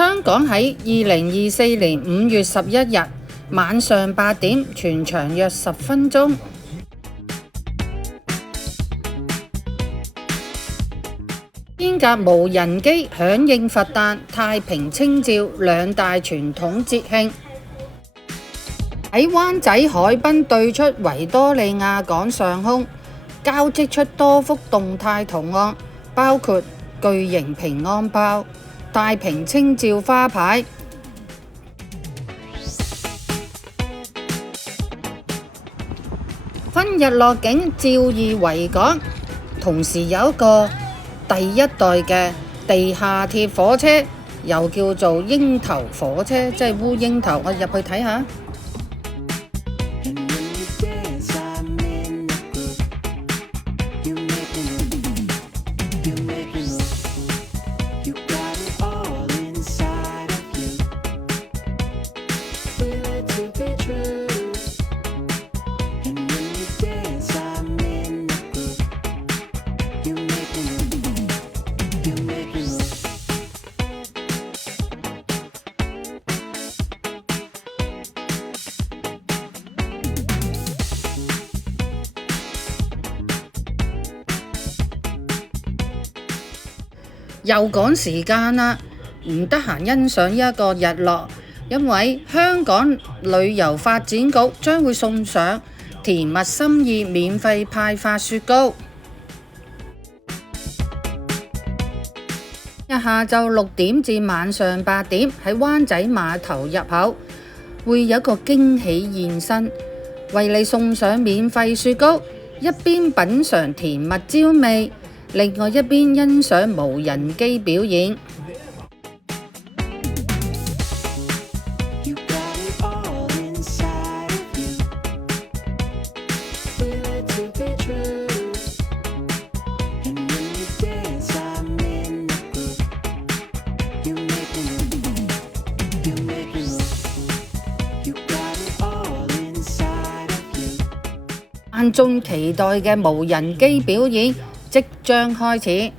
香港喺2024年5月11日晚上8點，全長約10分鐘。天鴿無人機響應佛誕、太平清醮兩大傳統節慶。喺灣仔海濱對出維多利亞港上空，交織出多幅動態圖案，包括巨型平安包、太平清醮花牌。分日落境照義維港，同時有一個第一代嘅地下鐵火車，又叫做鷹頭火車，即係烏蠅頭。我入去睇下。又趕時間啦，唔得閒欣賞一個日落，因為香港旅遊發展局將會送上甜蜜心意免費派發雪糕。日下晝6點至晚上8點，喺灣仔碼頭入口會有一個驚喜現身，為你送上免費雪糕，一邊品嚐甜蜜焦味，另外一邊欣賞無人機表演。萬眾期待嘅無人機表演即將開始。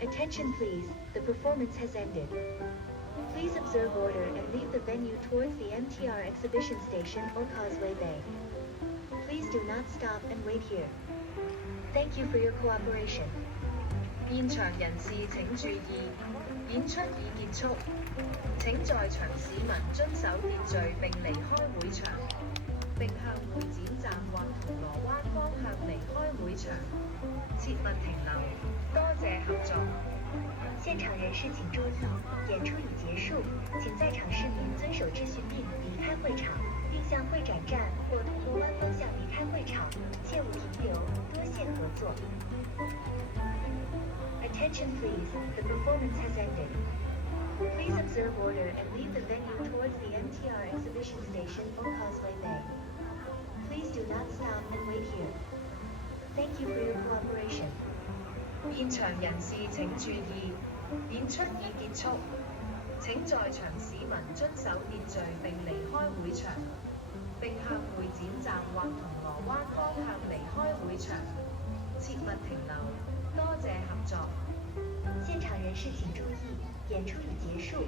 Attention please, the performance has ended. Please observe order and leave the venue towards the MTR exhibition station or Causeway Bay. Please do not stop and wait here. Thank you for your cooperation. 現場人士請注意，演出已結束，請在場市民遵守秩序並離開會場，並向會展站或銅鑼灣方向離開會場，切勿停留。多謝合作。現場人士請注意，演出已結束，請在場市民遵守秩序並離開會場，並向會展站或銅鑼灣方向離開會場，切勿停留。多謝合作。Attention please, the performance has ended. Please observe order and leave the venue towards the MTR exhibition station or Causeway Bay. Please do not stop and wait here. Thank you for your cooperation. 現場人士請注意，演出已結束，請在場市民遵守秩序並離開會場，並向會展站或銅鑼灣方向離開會場，切勿停留。多謝合作。現場人士請注意，演出已結束，